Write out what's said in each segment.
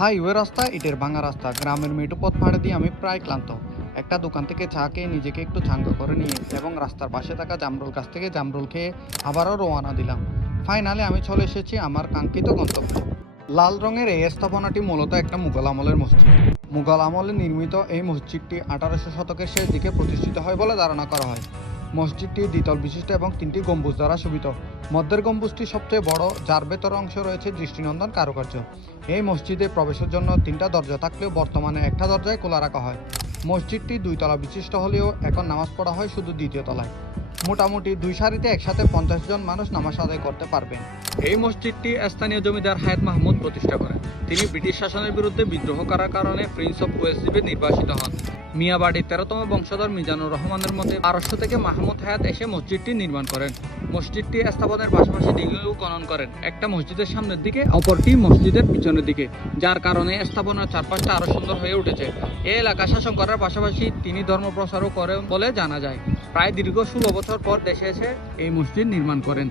Highway রাস্তা, ইটের ভাঙা রাস্তা, গ্রামের মেঠো পথ পাড়ে দিয়ে আমি প্রায় ক্লান্ত। একটা দোকান থেকে চা খেয়ে নিজেকে একটু চাঙ্গা করে নিয়ে এবং রাস্তার পাশে থাকা জামরুল গাছ থেকে জামরুল খেয়ে আবারও রওনা দিলাম। ফাইনালি আমি চলে এসেছি আমার কাঙ্ক্ষিত গন্তব্যে। লাল রঙের এই স্থাপনাটি মূলত একটা মুঘল আমলের মসজিদ। মুঘল আমলে নির্মিত এই মসজিদটি 1800 শতকের শেষ দিকে প্রতিষ্ঠিত হয় বলে ধারণা করা হয়। মসজিদটি দ্বিতল বিশিষ্ট এবং 3টি গম্বুজ দ্বারা শোভিত। মধ্যের গম্বুজটি সবচেয়ে বড়, যার ভেতর অংশ রয়েছে দৃষ্টিনন্দন কারুকার্য। এই মসজিদে প্রবেশের জন্য 3টা দরজা থাকলেও বর্তমানে একটা দরজায় খোলা রাখা হয়। মসজিদটি 2 তলা বিশিষ্ট হলেও এখন নামাজ পড়া হয় শুধু 2য় তলায়। মোটামুটি 2 সারিতে একসাথে 50 জন মানুষ নামাজ আদায় করতে পারবেন। এই মসজিদটি স্থানীয় জমিদার হায়াত মাহমুদ প্রতিষ্ঠা করেন। তিনি ব্রিটিশ শাসনের বিরুদ্ধে বিদ্রোহ করার কারণে প্রিন্স অফ ওয়েস্ট দ্বীপে নির্বাসিত হন। মিয়াবাড়ির 13তম বংশধর মিজানুর রহমানের মতে 1200 থেকে মাহমুদ হায়াত এসে মসজিদটি নির্মাণ করেন। মসজিদটি স্থাপনের পাশাপাশি দিঘিও খনন করেন, একটা মসজিদের সামনের দিকে, অপরটি মসজিদের পিছনের দিকে, যার কারণে স্থাপনার চারপাশটা আরো সুন্দর হয়ে উঠেছে। এই এলাকা শাসন করার পাশাপাশি তিনি ধর্ম প্রচারও করেন বলে জানা যায়। প্রায় দীর্ঘ 16 বছর পর দেশে এসে এই মসজিদ নির্মাণ করেন।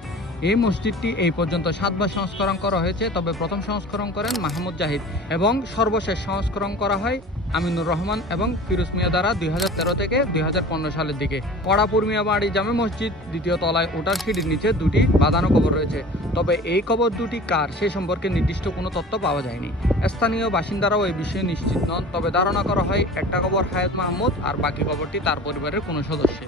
এই মসজিদটি এই পর্যন্ত 7বার সংস্করণ করা হয়েছে, তবে প্রথম সংস্করণ করেন মাহমুদ জাহিদ এবং সর্বশেষ সংস্করণ করা হয় আমিনুর রহমান এবং ফিরোজ মিয়া দ্বারা 2013 থেকে 2015 সালের দিকে। কড়াপুর মিয়াবাড়ি জামে মসজিদ 2য় তলায় ওঠার সিঁড়ির নিচে 2টি বাঁধানো কবর রয়েছে, তবে এই কবর 2টি কার সে সম্পর্কে নির্দিষ্ট কোনো তথ্য পাওয়া যায়নি। স্থানীয় বাসিন্দারাও এই বিষয়ে নিশ্চিত নন, তবে ধারণা করা হয় একটা কবর হায়াত মাহমুদ আর বাকি কবরটি তার পরিবারের কোনো সদস্যের।